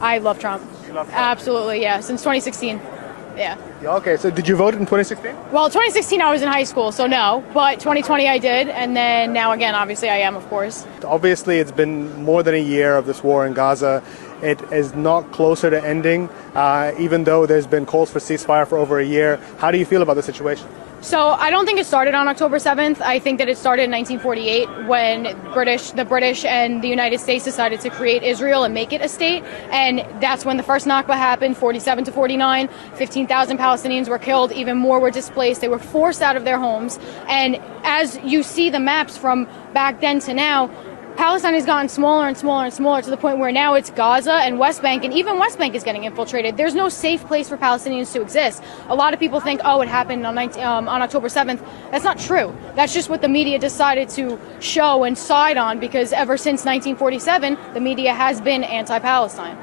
I love Trump. You love Trump? Absolutely, yeah. Since 2016, yeah. Okay, so did you vote in 2016? Well, 2016 I was in high school, so no. But 2020 I did, and then now again, obviously I am, of course. Obviously, it's been more than a year of this war in Gaza. It is not closer to ending, even though there's been calls for ceasefire for over a year. How do you feel about the situation? So I don't think it started on October 7th. I think that it started in 1948 when the British and the United States decided to create Israel and make it a state. And that's when the first Nakba happened, 47 to 49. 15,000 Palestinians were killed. Even more were displaced. They were forced out of their homes. And as you see the maps from back then to now, Palestine has gotten smaller and smaller and smaller to the point where now it's Gaza and West Bank, and even West Bank is getting infiltrated. There's no safe place for Palestinians to exist. A lot of people think, oh, it happened on October 7th. That's not true. That's just what the media decided to show and side on, because ever since 1947, the media has been anti-Palestine.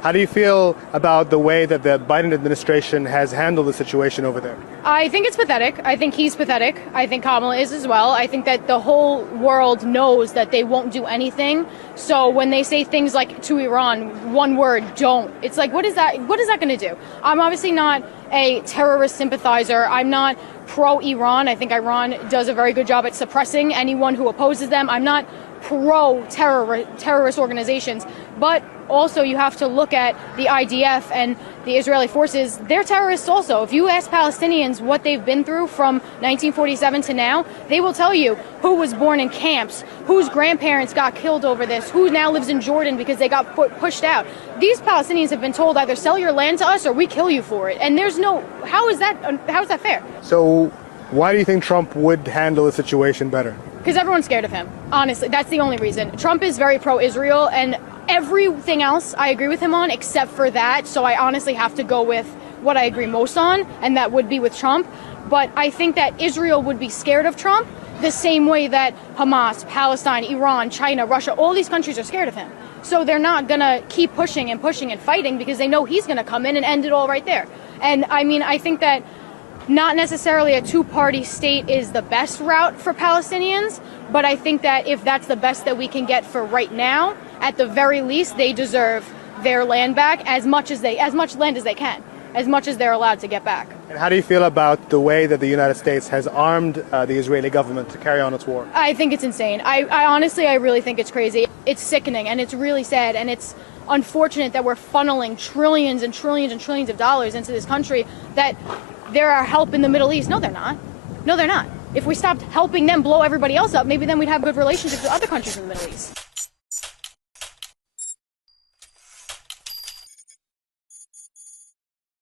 How do you feel about the way that the Biden administration has handled the situation over there? I think it's pathetic. I think he's pathetic. I think Kamala is as well. I think that the whole world knows that they won't do anything. So when they say things like to Iran, one word, don't. It's like, what is that going to do? I'm obviously not a terrorist sympathizer. I'm not pro-Iran. I think Iran does a very good job at suppressing anyone who opposes them. I'm not pro-terrorist organizations, but also you have to look at the IDF and the Israeli forces. They're terrorists also. If you ask Palestinians what they've been through from 1947 to now, they will tell you who was born in camps, whose grandparents got killed over this, who now lives in Jordan because they got pushed out. These Palestinians have been told either sell your land to us or we kill you for it. And there's no, how is that fair? So why do you think Trump would handle the situation better? Because everyone's scared of him. Honestly, that's the only reason. Trump is very pro-Israel, and everything else I agree with him on except for that. So I honestly have to go with what I agree most on, and that would be with Trump. But I think that Israel would be scared of Trump the same way that Hamas, Palestine, Iran, China, Russia, all these countries are scared of him. So they're not going to keep pushing and pushing and fighting because they know he's going to come in and end it all right there. And I mean, I think that not necessarily a two-party state is the best route for Palestinians, but I think that if that's the best that we can get for right now, at the very least, they deserve their land back as much land as they can, as much as they're allowed to get back. And how do you feel about the way that the United States has armed the Israeli government to carry on its war? I think it's insane. I honestly really think it's crazy. It's sickening, and it's really sad, and it's unfortunate that we're funneling trillions and trillions and trillions of dollars into this country that there are help in the Middle East. No, they're not. No, they're not. If we stopped helping them blow everybody else up, maybe then we'd have good relationships with other countries in the Middle East.